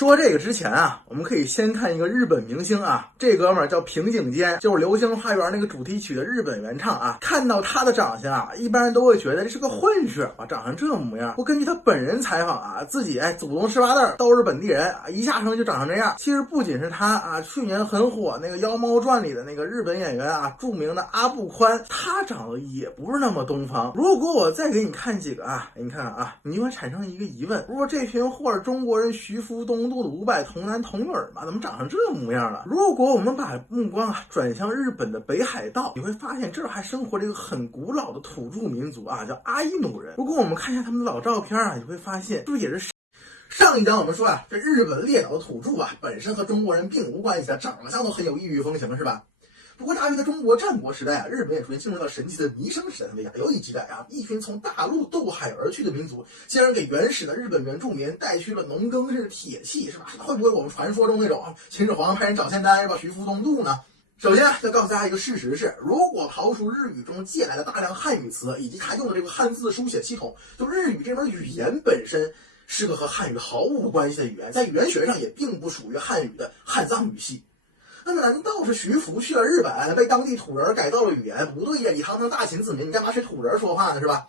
说这个之前啊，我们可以先看一个日本明星啊，这哥们儿叫平井坚，就是《流星花园》那个主题曲的日本原唱啊。看到他的长相啊，一般人都会觉得这是个混血啊，长成这模样。不根据他本人采访啊，自己祖宗十八代都是本地人啊，一下生就长成这样。其实不仅是他啊，去年很火那个《妖猫传》里的那个日本演员啊，著名的阿部宽，他长得也不是那么东方。如果我再给你看几个啊，你看啊，你就会产生一个疑问：如果这群或者中国人徐福东渡的500童男童女嘛，怎么长成这模样了？如果我们把目光转向日本的北海道，你会发现这儿还生活着一个很古老的土著民族啊，叫阿伊努人。如果我们看一下他们的老照片啊，你会发现是不是也是上一章我们说啊，这日本列岛的土著啊，本身和中国人并无关系啊，长相都很有异域风情，是吧？不过大约在中国战国时代啊，日本也逐渐进入到神奇的弥生时代的亚游夷时代啊，一群从大陆渡海而去的民族，竟然给原始的日本原住民带去了农耕甚至铁器，是吧？会不会我们传说中那种秦始皇派人找仙丹是吧？徐福东渡呢？首先要告诉大家一个事实是，如果刨除日语中借来的大量汉语词以及他用的这个汉字书写系统，就日语这门语言本身是个和汉语毫无关系的语言，在语言学上也并不属于汉语的汉藏语系。那么难道是徐福去了日本，被当地土人改造了语言？不对呀，你堂堂大秦子民，你干嘛学土人说话呢，是吧？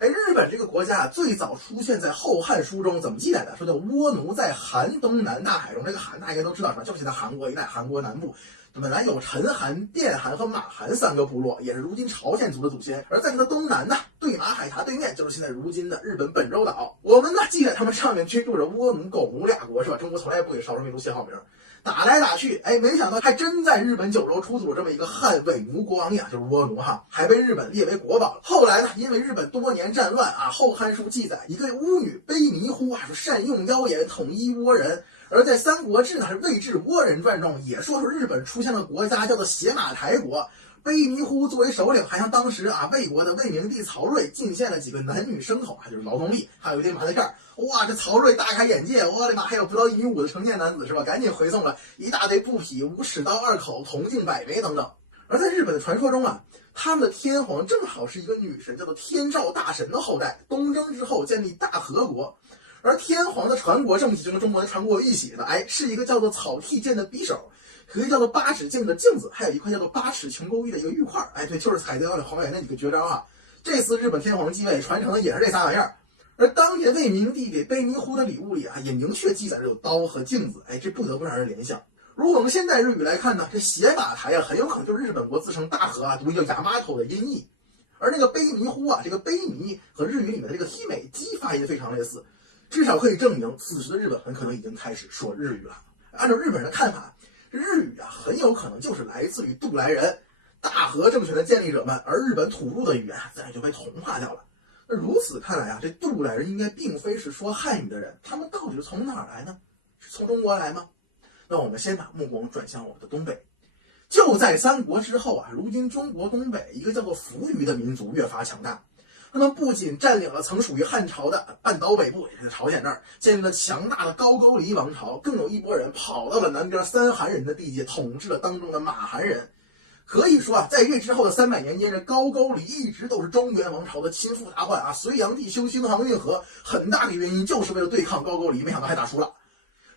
日本这个国家最早出现在《后汉书》中，怎么记载的？说叫倭奴在韩东南大海中，这个韩大家应该都知道，是吧？就是现在韩国一带，韩国南部。本来有陈韩、卞韩和马韩3个部落，也是如今朝鲜族的祖先。而在这个东南呢，对马海峡对面就是现在如今的日本本州岛。我们呢记得他们上面居住着倭奴、狗奴2国，是吧？中国从来不给少数民族写好名。打来打去，没想到还真在日本九州出土了这么一个汉伪奴国王呀，就是倭奴哈，还被日本列为国宝。后来呢，因为日本多年战乱啊，《后汉书》记载一对巫女卑弥呼啊，说善用妖言统一倭人。而在《三国志》呢，是《魏志倭人传》中也说日本出现了国家叫做邪马台国，卑弥呼作为首领，还向当时魏国的魏明帝曹睿进献了几个男女牲口，就是劳动力，还有一堆麻袋片。哇，这曹睿大开眼界，我的妈，还有不到1.5米的成年男子是吧？赶紧回送了一大堆布匹、无齿刀2口、铜镜100枚等等。而在日本的传说中啊，他们的天皇正好是一个女神，叫做天照大神的后代。东征之后建立大和国。而天皇的传国圣体就跟中国的传国一起的，是一个叫做草剃剑的匕首，和一个叫做8尺镜的镜子，还有一块叫做8尺琼勾玉的一个玉块。对，就是海贼王里黄猿那几个绝招啊。这次日本天皇继位传承的也是这仨玩意儿。而当年魏明帝给卑弥呼的礼物里啊，也明确记载着有刀和镜子，这不得不让人联想。如果我们现代日语来看呢，这邪马台啊，很有可能就是日本国自称大和啊，读叫亚麻头的音译。而那个卑弥呼啊，这个卑弥和日语里面的这个希美基发音非常类似。至少可以证明，此时的日本很可能已经开始说日语了。按照日本人的看法，日语啊很有可能就是来自于渡来人、大和政权的建立者们，而日本土著的语言自然就被同化掉了。那如此看来啊，这渡来人应该并非是说汉语的人，他们到底是从哪儿来呢？是从中国来吗？那我们先把目光转向我们的东北。就在三国之后啊，如今中国东北一个叫做扶余的民族越发强大。他们不仅占领了曾属于汉朝的半岛北部，也是朝鲜那儿，建立了强大的高句丽王朝，更有一波人跑到了南边三韩人的地界，统治了当中的马韩人。可以说啊，在这之后的300年间，这高句丽一直都是中原王朝的心腹大患啊。隋炀帝修兴航运河，很大的原因就是为了对抗高句丽，没想到还打输了。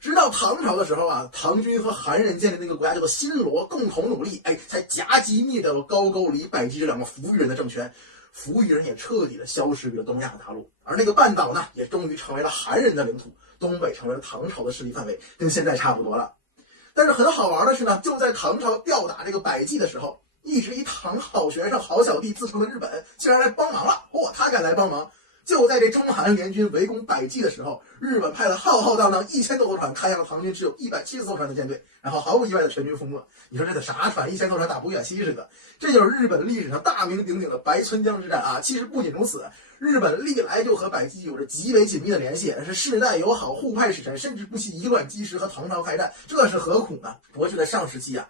直到唐朝的时候啊，唐军和韩人建立那个国家叫做新罗，共同努力，才夹击灭掉了高句丽、百济这2个扶余人的政权。扶余人也彻底的消失于了东亚大陆，而那个半岛呢，也终于成为了韩人的领土，东北成为了唐朝的势力范围，跟现在差不多了。但是很好玩的是呢，就在唐朝吊打这个百济的时候，一直以唐好学生、好小弟自称的日本竟然来帮忙了，他敢来帮忙。就在这中韩联军围攻百济的时候，日本派了浩浩荡荡1000多艘船，开向了唐军只有170艘船的舰队，然后毫无意外的全军覆没。你说这得啥船？1000多船打不远西似的。这就是日本历史上大名鼎鼎的白村江之战啊！其实不仅如此，日本历来就和百济有着极为紧密的联系，是世代友好、互派使臣，甚至不惜以卵击石和唐朝开战，这是何苦呢？不过就在上世纪啊，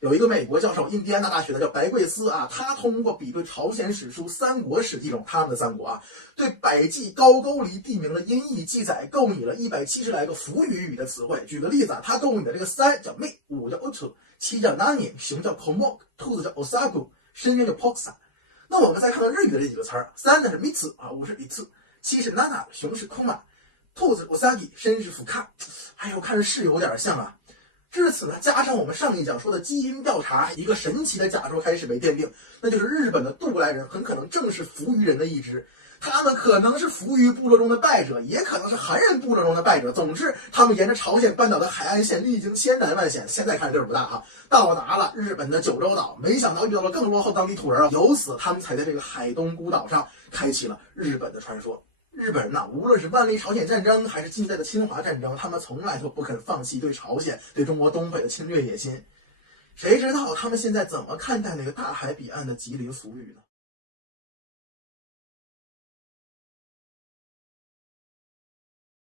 有一个美国教授，印第安纳大学的叫白贵斯啊，他通过比对朝鲜史书《三国史记》中他们的三国啊，对百济高句丽地名的音译记载构拟了170来个扶余语的词汇。举个例子啊，他构拟的这个3叫 me，5叫 utu，7叫 nani， 熊叫 komok， 兔子叫 osaku， 深渊叫 poksa。那我们再看到日语的这几个词儿，3呢是 mitsu 啊，5是 itsu，7是 nana， 熊是 koma，兔子うさぎ，绅士俯瞰。哎呦，看着是有点像啊。至此呢，加上我们上一讲说的基因调查，一个神奇的假说开始被奠定，那就是日本的渡来人很可能正是扶余人的一支。他们可能是扶余部落中的败者，也可能是韩人部落中的败者。总之，他们沿着朝鲜半岛的海岸线历经千难万险，现在看地儿不大哈，到达了日本的九州岛。没想到遇到了更落后当地土人，由此他们才在这个海东孤岛上开启了日本的传说。日本人呐，无论是万历朝鲜战争还是近代的侵华战争，他们从来都不肯放弃对朝鲜、对中国东北的侵略野心。谁知道他们现在怎么看待那个大海彼岸的吉林俗语呢？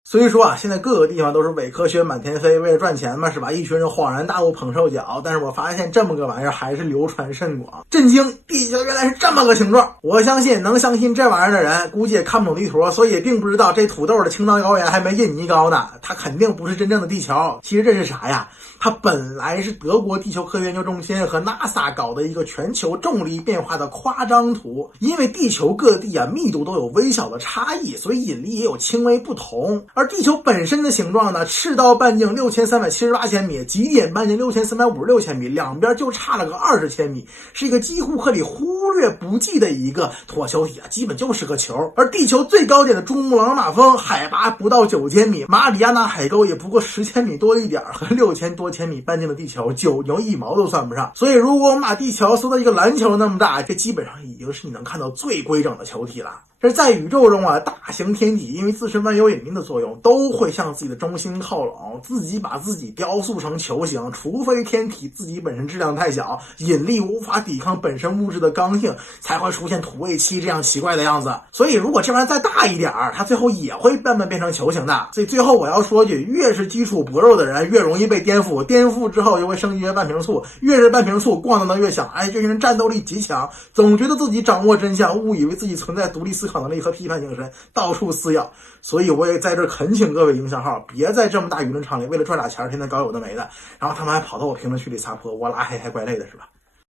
所以说啊，现在各个地方都是伪科学满天飞，为了赚钱嘛，是吧？一群人恍然大悟捧臭脚。但是我发现这么个玩意儿还是流传甚广，震惊！地球原来是这么个形状。我相信能相信这玩意儿的人，估计也看不懂地图，所以也并不知道这土豆的青藏高原还没印尼高呢。它肯定不是真正的地球。其实这是啥呀？它本来是德国地球科学研究中心和 NASA 搞的一个全球重力变化的夸张图。因为地球各地啊密度都有微小的差异，所以引力也有轻微不同。而地球本身的形状呢，赤道半径6378千米，极点半径6356千米，两边就差了个20千米，是一个几乎可以忽略不计的一个椭球体啊，基本就是个球。而地球最高点的珠穆朗玛峰海拔不到9千米，马里亚纳海沟也不过10千米多一点，和6000多千米半径的地球9牛1毛都算不上。所以如果我们把地球缩到一个篮球那么大，这基本上已经是你能看到最规整的球体了。这在宇宙中啊，大型天体因为自身万有引力的作用，都会向自己的中心靠拢，自己把自己雕塑成球形，除非天体自己本身质量太小，引力无法抵抗本身物质的刚性，才会出现土卫七这样奇怪的样子。所以如果这玩意再大一点，它最后也会慢慢变成球形的。所以最后我要说句，越是基础薄弱的人，越容易被颠覆，颠覆之后就会升级为半瓶醋，越是半瓶醋，咣当当越响。这些人战斗力极强，总觉得自己掌握真相，误以为自己存在独立思考能力和批判精神，到处撕咬。所以我也在这恳请各位营销号，别在这么大舆论场里为了赚俩钱天天搞有的没的，然后他们还跑到我评论区里撒泼，我拉黑还怪累的是吧？